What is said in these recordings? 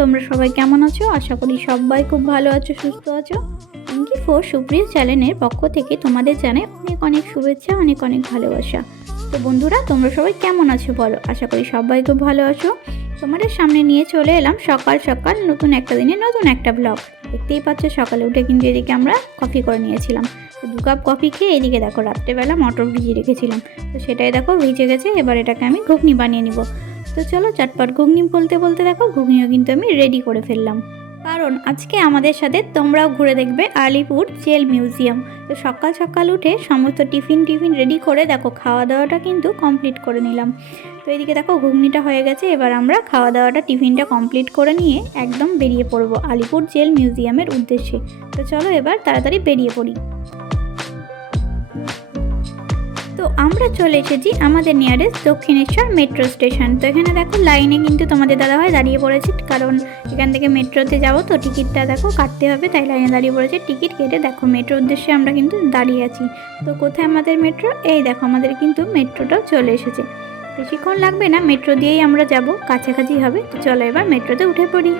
তোমরা সবাই কেমন আছো? আশা করি সবাই খুব ভালো আছো, সুস্থ আছো। পিঙ্কি ফোর সুপ্রিয় চ্যানেলের পক্ষ থেকে তোমাদের জানাই অনেক অনেক শুভেচ্ছা, অনেক অনেক ভালোবাসা। তো বন্ধুরা, তোমরা সবাই কেমন আছো বলো? আশা করি সবাই খুব ভালো আছো। তোমাদের সামনে নিয়ে চলে এলাম সকাল সকাল নতুন একটা দিনে নতুন একটা ব্লগ দেখতেই পাচ্ছ, সকালে উঠে কিন্তু এদিকে আমরা কফি করে নিয়েছিলাম। তো দু কাপ কফি খেয়ে এদিকে দেখো, রাত্রেবেলা মটর ভিজিয়ে রেখেছিলাম। তো সেটাই দেখো, ভিজে গেছে, এবার এটাকে আমি ঘুগনি বানিয়ে নিব। তো চলো চটপট ঘুগনি বলতে বলতে দেখো ঘুগনিও কিন্তু আমি রেডি করে ফেললাম। কারণ আজকে আমাদের সাথে তোমরাও ঘুরে দেখবে আলিপুর জেল মিউজিয়াম। তো সকাল সকাল উঠে সমস্ত টিফিন টিফিন রেডি করে দেখো খাওয়া দাওয়াটা কিন্তু কমপ্লিট করে নিলাম। তো এদিকে দেখো ঘুগনিটা হয়ে গেছে, এবার আমরা খাওয়া দাওয়াটা টিফিনটা কমপ্লিট করে নিয়ে একদম বেরিয়ে পড়ব আলিপুর জেল মিউজিয়ামের উদ্দেশ্যে। তো চলো এবার তাড়াতাড়ি বেরিয়ে পড়ি। তো আমরা চলে এসেছি আমাদের নিয়ারেস্ট দক্ষিণেশ্বর মেট্রো স্টেশন তো এখানে দেখো লাইনে কিন্তু তোমাদের দাদা দাদাভাই দাঁড়িয়ে পড়েছে, কারণ এখান থেকে মেট্রোতে যাব তো টিকিটটা দেখো কাটতে হবে, তাই লাইনে দাঁড়িয়ে পড়েছে। টিকিট কেটে দেখো মেট্রোর উদ্দেশ্যে আমরা কিন্তু দাঁড়িয়ে আছি। তো কোথায় আমাদের মেট্রো এই দেখো আমাদের কিন্তু মেট্রোটাও চলে এসেছে। বেশিক্ষণ লাগবে না মেট্রো দিয়েই আমরা যাব, কাছাকাছি হবে। তো চলো এবার মেট্রোতে উঠে পড়ি।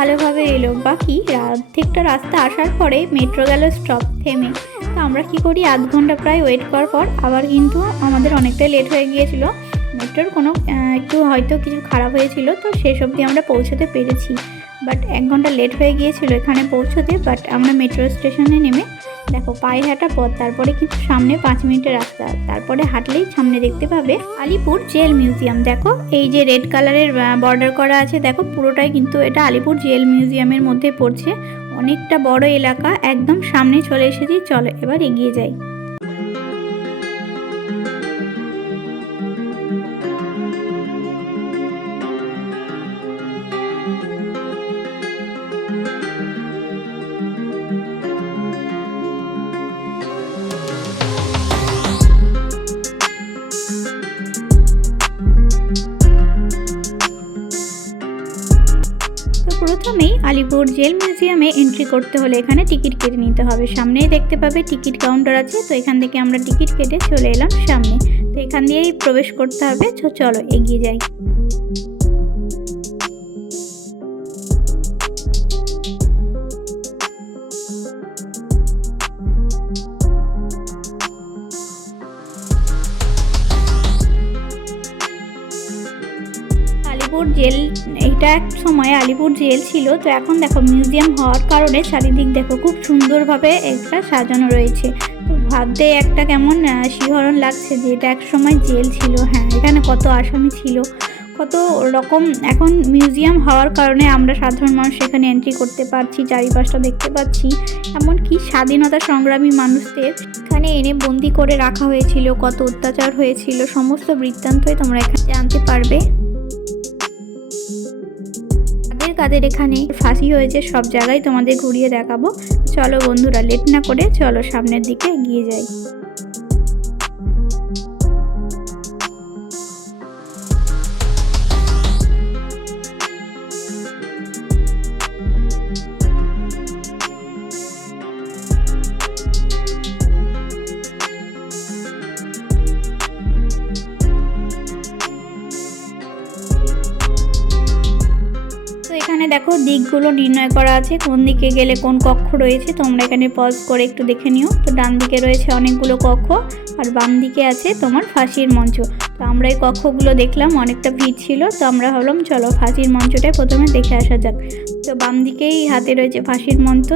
ভালোভাবে এলো। বাকি অর্ধেকটা রাস্তা আসার পরে মেট্রো গেল স্টপ থেমে তো আমরা কি করি? আধ ঘণ্টা প্রায় ওয়েট করার পর আবার কিন্তু আমাদের অনেকটাই লেট হয়ে গিয়েছিল। মেট্রোর কোনো একটু হয়তো কিছু খারাপ হয়েছিল, তো শেষ অবধি আমরা পৌঁছতে পেরেছি। বাট এক ঘণ্টা লেট হয়ে গিয়েছিল এখানে পৌঁছতে বাট আমরা মেট্রো স্টেশনে নেমে দেখো, পায়ে হাঁটা পথ, তারপরে কিন্তু সামনে পাঁচ মিনিটের রাস্তা, তারপরে হাঁটলেই সামনে দেখতে পাবে আলিপুর জেল মিউজিয়াম। দেখো, এই যে রেড কালারের বর্ডার করা আছে, দেখো, পুরোটাই কিন্তু এটা আলিপুর জেল মিউজিয়ামের মধ্যে পড়ছে। অনেকটা বড় এলাকা, একদম সামনে চলে এসেছি, চলো এবার এগিয়ে যাই। আলিপুর জেল মিউজিয়ামে এন্ট্রি করতে হলে এখানে টিকিট কেটে নিতে হবে। সামনেই দেখতে পাবে টিকিট কাউন্টার আছে, তো এখান থেকে আমরা টিকিট কেটে চলে এলাম সামনে। তো এখান দিয়েই প্রবেশ করতে হবে চলো এগিয়ে যাই। জেল এটা এক সময় আলিপুর জেল ছিল, তো এখন দেখো মিউজিয়াম হওয়ার কারণে চারিদিক দেখো খুব সুন্দরভাবে একটা সাজানো রয়েছে। তো ভাবতে একটা কেমন শিহরণ লাগছে যে এটা এক সময় জেল ছিল হ্যাঁ এখানে কত আসামি ছিল, কত রকম। এখন মিউজিয়াম হওয়ার কারণে আমরা সাধারণ মানুষ এখানে এন্ট্রি করতে পারছি, চারিপাশটা দেখতে পাচ্ছি, এমনকি স্বাধীনতা সংগ্রামী মানুষদের এখানে এনে বন্দি করে রাখা হয়েছিল, কত অত্যাচার হয়েছিল, সমস্ত বৃত্তান্তই তোমরা এখানে জানতে পারবে। কাদের এখানে ফাঁসি হয়েছে, সব জায়গায় তোমাদের ঘুরিয়ে দেখাবো। চলো বন্ধুরা, লেট না করে চলো সামনের দিকে এগিয়ে যাই। এখানে দেখো দিকগুলো নির্ণয় করা আছে, কোন দিকে গেলে কোন কক্ষ রয়েছে। তোমরা এখানে পজ করে একটু দেখে নিও। তো ডান দিকে রয়েছে অনেকগুলো কক্ষ, আর বাম দিকে আছে তোমার ফাঁসির মঞ্চ। তো আমরা এই কক্ষগুলো দেখলাম, অনেকটা ভিড় ছিল। তো আমরা ভাবলাম, চলো ফাঁসির মঞ্চটাই প্রথমে দেখে আসা যাক। তো বাম দিকেই হাতে রয়েছে ফাঁসির মঞ্চ।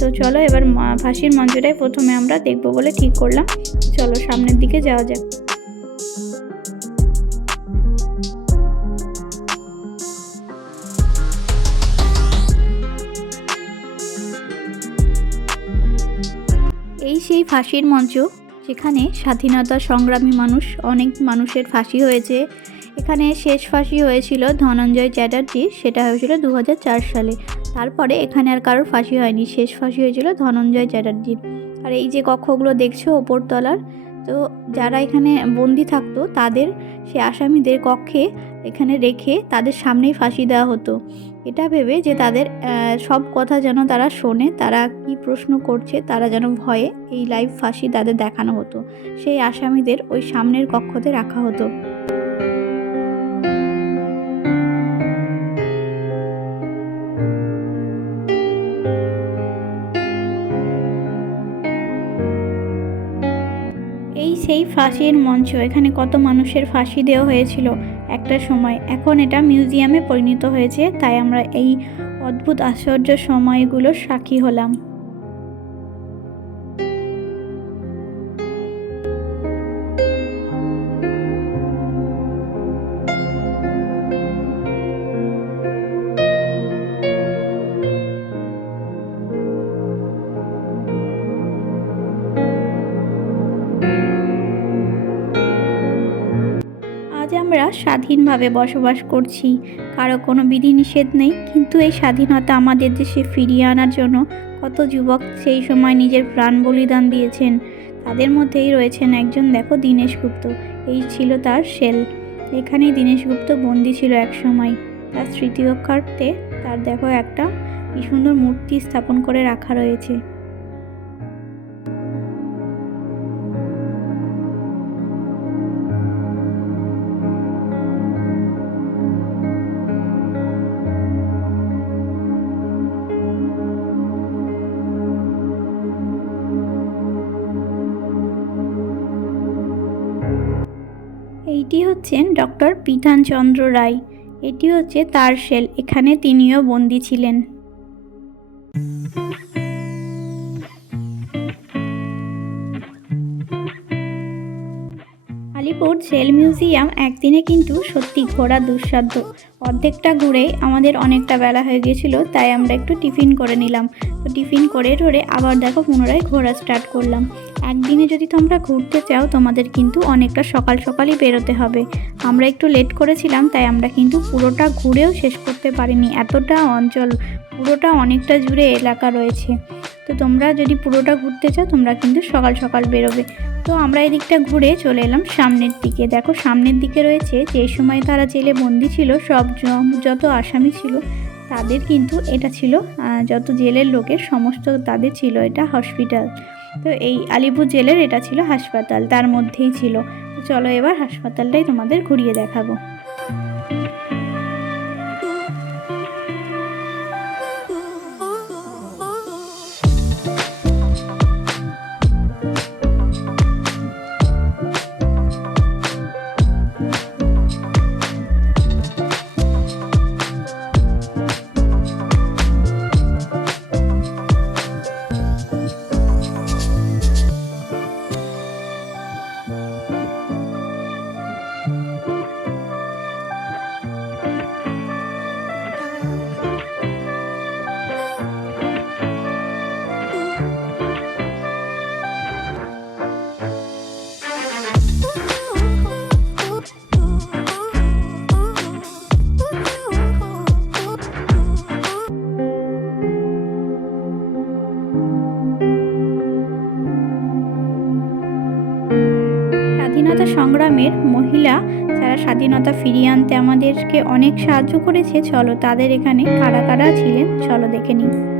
তো চলো এবার ফাঁসির মঞ্চটাই প্রথমে আমরা দেখব বলে ঠিক করলাম। চলো সামনের দিকে যাওয়া যাক। ফাঁসির মঞ্চ, যেখানে স্বাধীনতা সংগ্রামী মানুষ, অনেক মানুষের ফাঁসি হয়েছে। এখানে শেষ ফাঁসি হয়েছিল ধনঞ্জয় চ্যাটার্জি, সেটা হয়েছিল দু হাজার চার সালে। তারপরে এখানে আর কারোর ফাঁসি হয়নি, শেষ ফাঁসি হয়েছিল ধনঞ্জয় চ্যাটার্জির। আর এই যে কক্ষগুলো দেখছ ওপরতলার তো যারা এখানে বন্দি থাকতো, তাদের সে আসামিদের কক্ষে এখানে রেখে তাদের সামনেই ফাঁসি দেওয়া হতো। এটা ভেবে যে তাদের সব কথা যেন তারা শোনে তারা কি প্রশ্ন করছে তারা যেন ভয়ে এই লাইভ ফাঁসি তাদের দেখানো হতো। সেই আসামিদের ওই সামনের কক্ষতে রাখা হতো। এই সেই ফাঁসির মঞ্চ এখানে কত মানুষের ফাঁসি দেওয়া হয়েছিল? একটা সময়। এখন এটা মিউজিয়ামে পরিণত হয়েছে, তাই আমরা এই অদ্ভুত আশ্চর্য সময়গুলোর সাক্ষী হলাম। স্বাধীনভাবে বসবাস করছি। কারও কোনো বিধিনিষেধ নেই, কিন্তু এই স্বাধীনতা আমাদের দেশে ফিরিয়ে আনার জন্য কত যুবক সেই সময় নিজের প্রাণ বলিদান দিয়েছেন। তাদের মধ্যেই রয়েছেন একজন, দেখো, দীনেশ গুপ্ত। এই ছিল তার সেল। এখানেই দীনেশ গুপ্ত বন্দি ছিল এক সময়। তার স্মৃতি রক্ষার্থে তার, দেখো, একটা কি সুন্দর মূর্তি স্থাপন করে রাখা রয়েছে। এইটি হচ্ছেন ডক্টর পিধানচন্দ্র রায়। এটি হচ্ছে তার সেল এখানে তিনিও বন্দী ছিলেন। আলিপুর জেল মিউজিয়াম একদিনে কিন্তু সত্যি ঘোরা দুঃসাধ্য। অর্ধেকটা ঘুরেই আমাদের অনেকটা বেলা হয়ে গেছিল তাই আমরা একটু টিফিন করে নিলাম। তো টিফিন করে টোরে আবার দেখো পুনরায় ঘোরা স্টার্ট করলাম। একদিনে যদি তোমরা ঘুরতে চাও, তোমাদের কিন্তু অনেকটা সকাল সকালই বেরোতে হবে। আমরা একটু লেট করেছিলাম, তাই আমরা কিন্তু পুরোটা ঘুরেও শেষ করতে পারিনি। এতটা অঞ্চল, পুরোটা অনেকটা জুড়ে এলাকা রয়েছে। তো তোমরা যদি পুরোটা ঘুরতে চাও, তোমরা কিন্তু সকাল সকাল বেরোবে। তো আমরা এদিকটা ঘুরে চলে এলাম সামনের দিকে। দেখো, সামনের দিকে রয়েছে যে সময় তারা জেলে বন্দি ছিল, সব যত আসামি ছিল, তাদের কিন্তু এটা ছিল যত জেলের লোকের, সমস্ত তাদের ছিল এটা হসপিটাল। তো এই আলিপুর জেলের এটা ছিল হাসপাতাল, তার মধ্যেই ছিল। চলো এবার হাসপাতালটাই তোমাদের ঘুরিয়ে দেখাবো। মহিলা যারা স্বাধীনতা ফিরিয়ে আনতে আমাদেরকে অনেক সাহায্য করেছে, চলো তাদের এখানে কারা কারা ছিলেন, চলো দেখে নিই।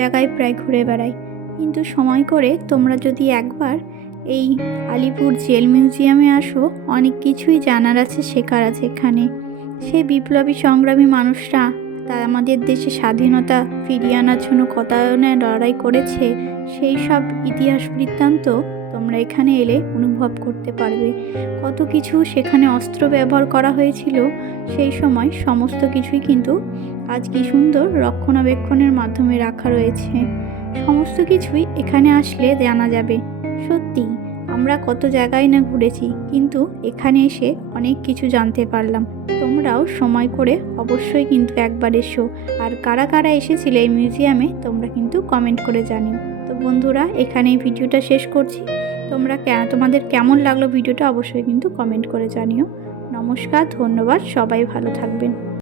জায়গায় প্রায় ঘুরে বেড়াই। কিন্তু সময় করে তোমরা যদি একবার এই আলিপুর জেল মিউজিয়ামে আসো, অনেক কিছুই জানার আছে শেখার আছে এখানে। সে বিপ্লবী সংগ্রামী মানুষরা তা আমাদের দেশে স্বাধীনতা ফিরিয়ে আনার জন্য কতায়নে লড়াই করেছে। সেই সব ইতিহাস বৃত্তান্ত তোমরা এখানে এলে অনুভব করতে পারবে। কত কিছু সেখানে অস্ত্র ব্যবহার করা হয়েছিল, সেই সময় সমস্ত কিছুই কিন্তু আজ কি সুন্দর রক্ষণাবেক্ষণের মাধ্যমে রাখা রয়েছে। সমস্ত কিছুই এখানে আসলে জানা যাবে। সত্যি, আমরা কত জায়গায় না ঘুরেছি, কিন্তু এখানে এসে অনেক কিছু জানতে পারলাম। তোমরাও সময় করে অবশ্যই কিন্তু একবার এসো। আর কারা কারা এসেছিলে এই মিউজিয়ামে তোমরা কিন্তু কমেন্ট করে জানিও। তো বন্ধুরা এখানে ভিডিওটা শেষ করছি। তোমরা তোমাদের কেমন লাগল ভিডিওটা অবশ্যই কিন্তু কমেন্ট করে জানিও। নমস্কার, ধন্যবাদ, সবাই ভালো থাকবেন।